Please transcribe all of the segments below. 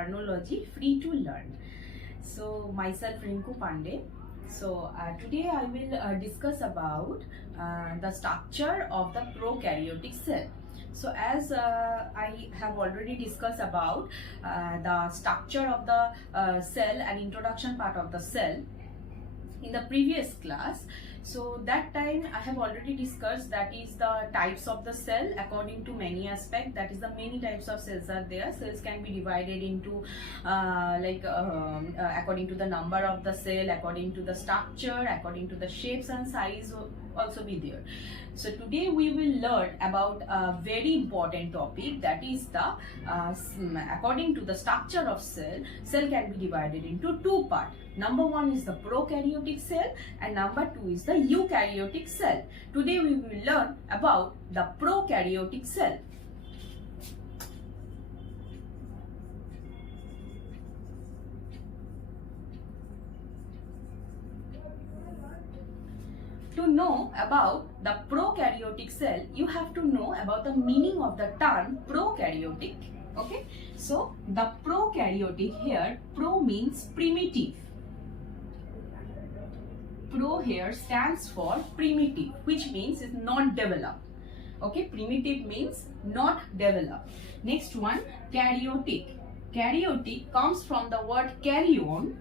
Learnology Free to Learn. So myself Rinku Pandey. So today I will discuss about the structure of the prokaryotic cell. So as I have already discussed about the structure of the cell and introduction part of the cell in the previous class. So that time I have already discussed that is the types of the cell according to many aspects. That is the many types of cells are there. Cells can be divided into according to the number of the cell, according to the structure, according to the shapes and size also be there. So today we will learn about a very important topic, that is the according to the structure of cell can be divided into two parts. Number one is the prokaryotic cell and number two is the eukaryotic cell. Today we will learn about the prokaryotic cell. To know about the prokaryotic cell, you have to know about the meaning of the term prokaryotic. Okay, so the prokaryotic here, pro means primitive. Pro here stands for primitive, which means it's not developed. Okay, primitive means not developed. Next one, karyotic. Karyotic comes from the word karyon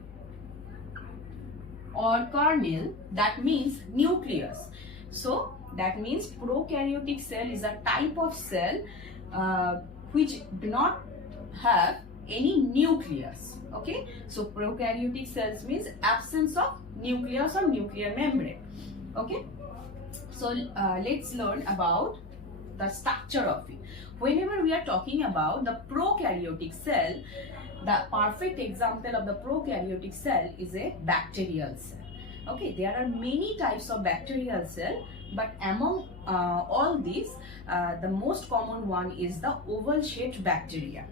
or kernel, that means nucleus. So that means prokaryotic cell is a type of cell which do not have any nucleus. Okay, so prokaryotic cells means absence of nucleus or nuclear membrane. Okay, so let's learn about the structure of it. Whenever we are talking about the prokaryotic cell, the perfect example of the prokaryotic cell is a bacterial cell. Okay, there are many types of bacterial cell, but among all these, the most common one is the oval-shaped bacteria.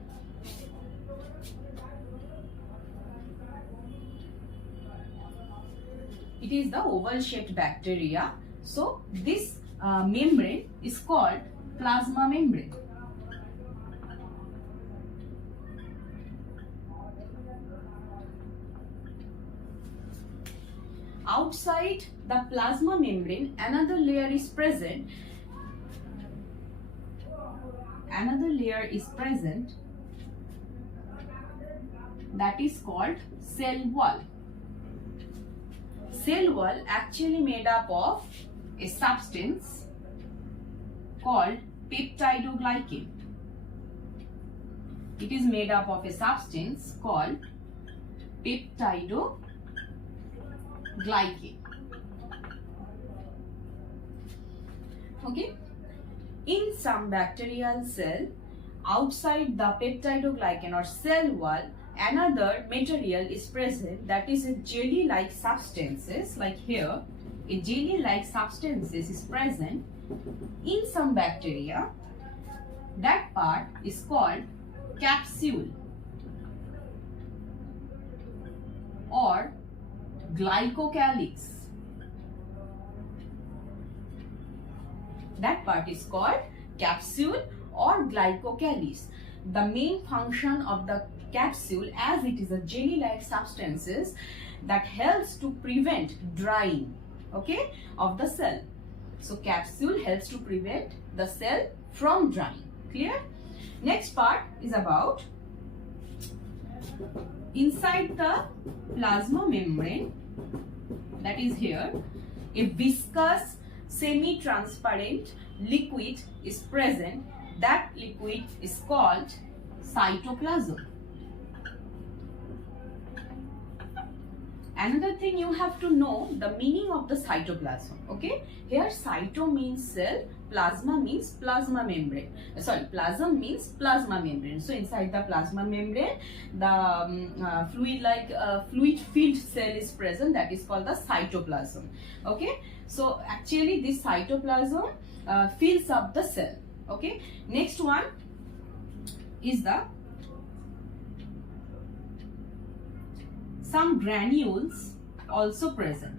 It is the oval-shaped bacteria. So this membrane is called plasma membrane. Outside the plasma membrane, another layer is present. Another layer is present that is called cell wall. Cell wall actually made up of a substance called peptidoglycan. It is made up of a substance called peptidoglycan. Okay, in some bacterial cell, outside the peptidoglycan or cell wall, another material is present, that is a jelly-like substances. Like here, a jelly-like substances is present in some bacteria. That part is called capsule or glycocalyx. That part is called capsule or glycocalyx. The main function of the capsule, as it is a jelly-like substances, that helps to prevent drying, okay, of the cell. So capsule helps to prevent the cell from drying. Clear? Next part is about inside the plasma membrane, that is here, a viscous semi-transparent liquid is present. That liquid is called cytoplasm. Another thing you have to know the meaning of the cytoplasm. Okay, here cyto means cell, plasma means plasma membrane. Plasm means plasma membrane. So inside the plasma membrane, the fluid filled cell is present, that is called the cytoplasm. Okay, so actually this cytoplasm fills up the cell. Okay, next one is the some granules also present.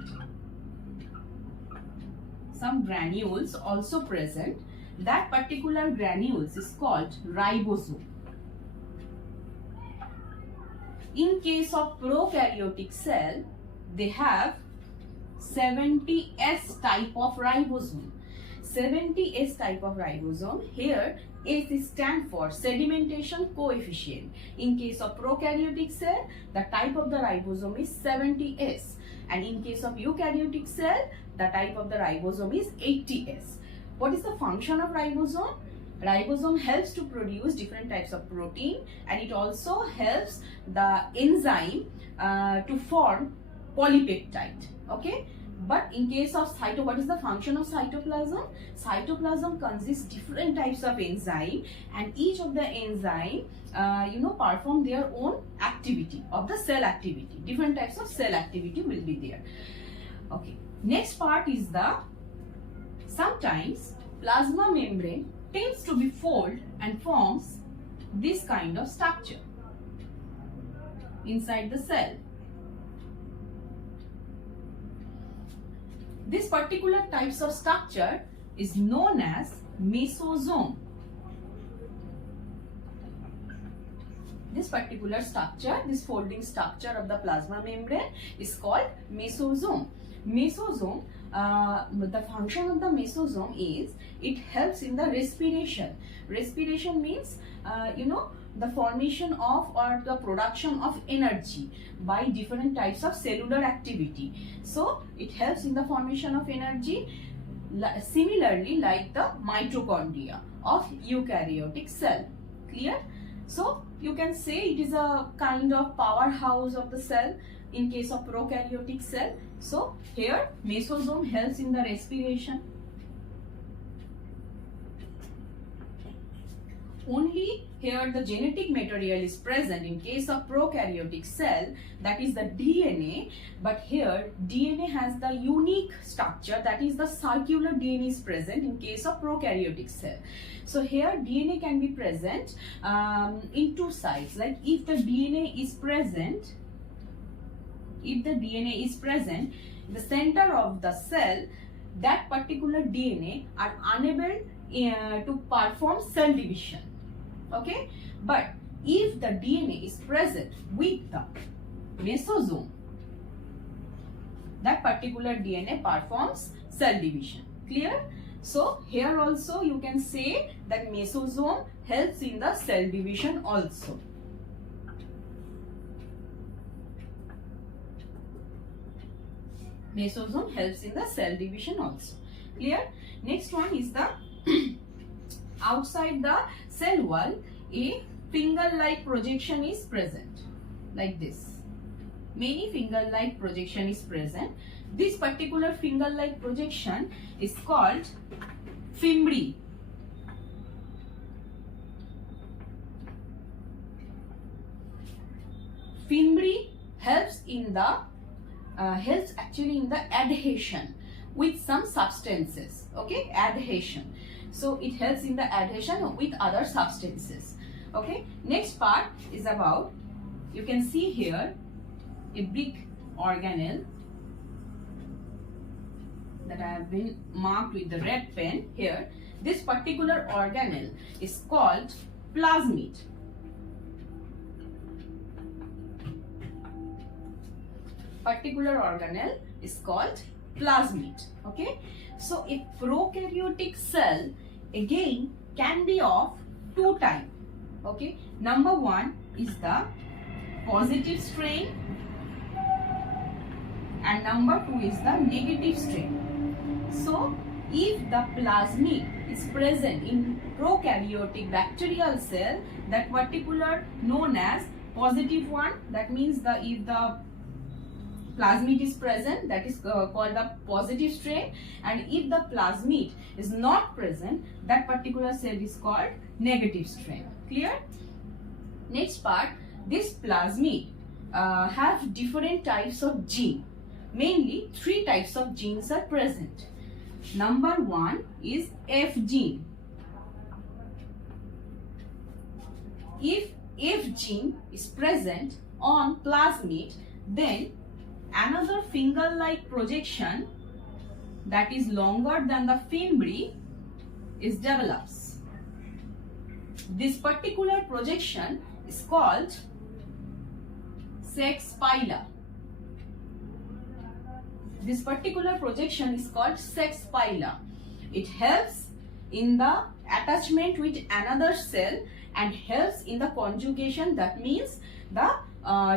Some granules also present. That particular granules is called ribosome. In case of prokaryotic cell, they have 70S type of ribosome. 70S type of ribosome. Here S stands for sedimentation coefficient. In case of prokaryotic cell, the type of the ribosome is 70S, and in case of eukaryotic cell, the type of the ribosome is 80S. What is the function of ribosome? Ribosome helps to produce different types of protein, and it also helps the enzyme to form polypeptide. Okay. But in case of what is the function of cytoplasm? Cytoplasm consists different types of enzyme, and each of the enzyme perform their own activity of the cell activity. Different types of cell activity will be there. Okay. Next part is sometimes plasma membrane tends to be folded and forms this kind of structure inside the cell. This particular types of structure is known as mesosome. This particular structure, this folding structure of the plasma membrane is called mesosome. Mesosome, the function of the mesosome is it helps in the respiration. Respiration means, the formation of or the production of energy by different types of cellular activity. So it helps in the formation of energy, similarly like the mitochondria of eukaryotic cell. Clear? So you can say it is a kind of powerhouse of the cell in case of prokaryotic cell. So here mesosome helps in the respiration. Only here the genetic material is present in case of prokaryotic cell, that is the DNA, but here DNA has the unique structure, that is the circular DNA is present in case of prokaryotic cell. So here DNA can be present in two sides, like if the DNA is present, in the center of the cell, that particular DNA are unable to perform cell division. Okay, but if the DNA is present with the mesosome, that particular DNA performs cell division. Clear? So here also you can say that mesosome helps in the cell division also. Mesosome helps in the cell division also. Clear? Next one is the outside the cell wall, a finger-like projection is present, like this. Many finger-like projection is present. This particular finger-like projection is called fimbriae. Fimbriae helps in the actually in the adhesion with some substances. Okay, adhesion. So it helps in the adhesion with other substances. Okay, next part is about, you can see here a big organelle that I have been marked with the red pen here. This particular organelle is called plasmid. Particular organelle is called plasmid. Okay, so a prokaryotic cell again can be of two types. Okay, number one is the positive strain and number two is the negative strain. So if the plasmid is present in prokaryotic bacterial cell, that particular known as positive one, that means if the plasmid is present, that is called the positive strain, and if the plasmid is not present, that particular cell is called negative strain. Clear? Next part, this plasmid have different types of gene. Mainly 3 types of genes are present. Number one is F gene. If F gene is present on plasmid, then another finger-like projection that is longer than the fimbriae is develops. This particular projection is called sex pila. This particular projection is called sex pila. It helps in the attachment with another cell and helps in the conjugation. That means the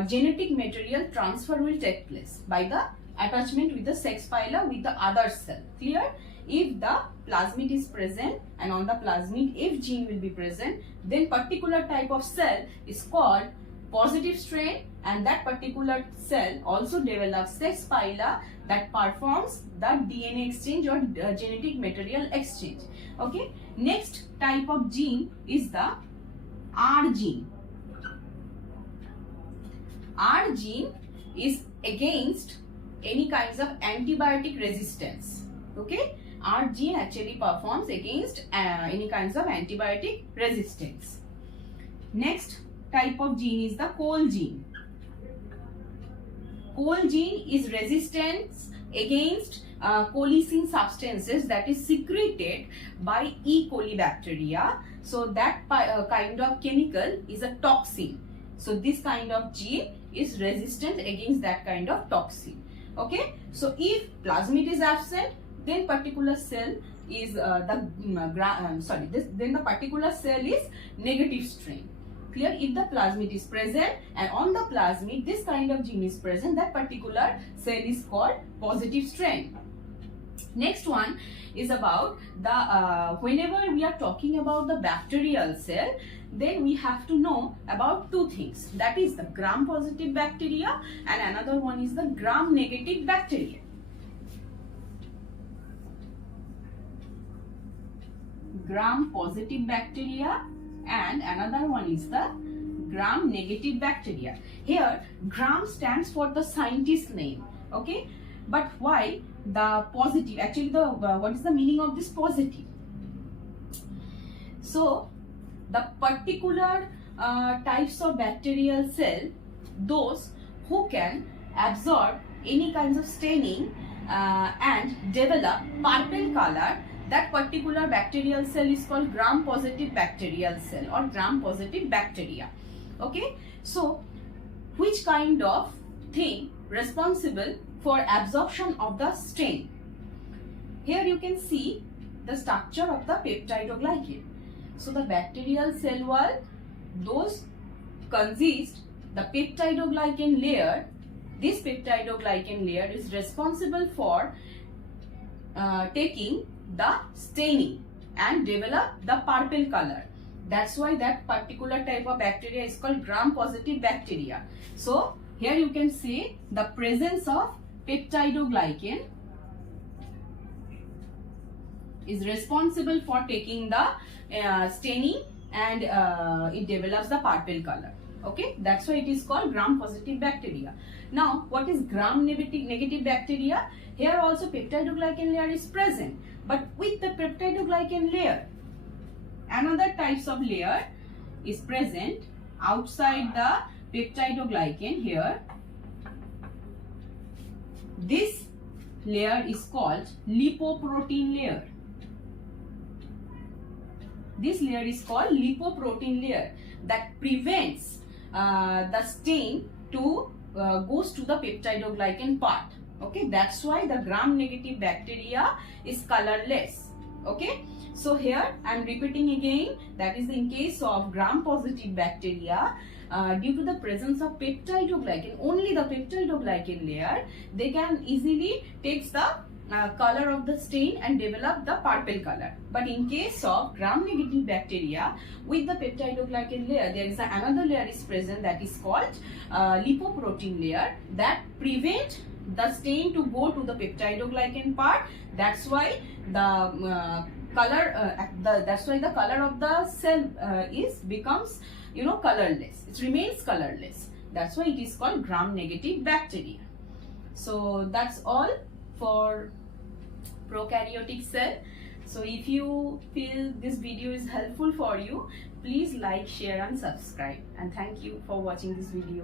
genetic material transfer will take place by the attachment with the sex pila with the other cell. Clear? If the plasmid is present and on the plasmid if gene will be present, then particular type of cell is called positive strain, and that particular cell also develops sex pila that performs the DNA exchange or genetic material exchange. Okay. Next type of gene is the R gene. R gene is against any kinds of antibiotic resistance. Okay. R gene actually performs against any kinds of antibiotic resistance. Next type of gene is the Col gene. Col gene is resistance against colicin substances that is secreted by E. coli bacteria. So that kind of chemical is a toxin. So this kind of gene is resistant against that kind of toxin. Okay. So if plasmid is absent, then particular cell is then the particular cell is negative strain. Clear? If the plasmid is present and on the plasmid this kind of gene is present, that particular cell is called positive strain. Next one is about the whenever we are talking about the bacterial cell, then we have to know about two things, that is the gram positive bacteria and another one is the gram negative bacteria. Gram positive bacteria and another one is the gram negative bacteria. Here gram stands for the scientist name. Okay, but why the positive? Actually the what is the meaning of this positive? So the particular types of bacterial cell, those who can absorb any kinds of staining and develop purple color, that particular bacterial cell is called gram positive bacterial cell or gram positive bacteria. Okay, so which kind of thing responsible for absorption of the stain? Here you can see the structure of the peptidoglycan. So the bacterial cell wall, those consist the peptidoglycan layer. This peptidoglycan layer is responsible for taking the staining and develop the purple color. That's why that particular type of bacteria is called gram positive bacteria. So here you can see the presence of peptidoglycan is responsible for taking the staining and it develops the purple color. Okay, that's why it is called gram positive bacteria. Now what is gram negative bacteria? Here also peptidoglycan layer is present, but with the peptidoglycan layer another types of layer is present outside the peptidoglycan. Here this layer is called lipoprotein layer. This layer is called lipoprotein layer that prevents the stain to goes to the peptidoglycan part. Okay, that's why the gram negative bacteria is colorless. Okay, so here I am repeating again, that is in case of gram positive bacteria, due to the presence of peptidoglycan, only the peptidoglycan layer, they can easily take the color of the stain and develop the purple color. But in case of gram negative bacteria, with the peptidoglycan layer there is another layer is present that is called lipoprotein layer that prevent the stain to go to the peptidoglycan part. That's why the color of the cell becomes colorless. It remains colorless. That's why it is called gram negative bacteria. So that's all for prokaryotic cell. So if you feel this video is helpful for you, please like, share and subscribe, and thank you for watching this video.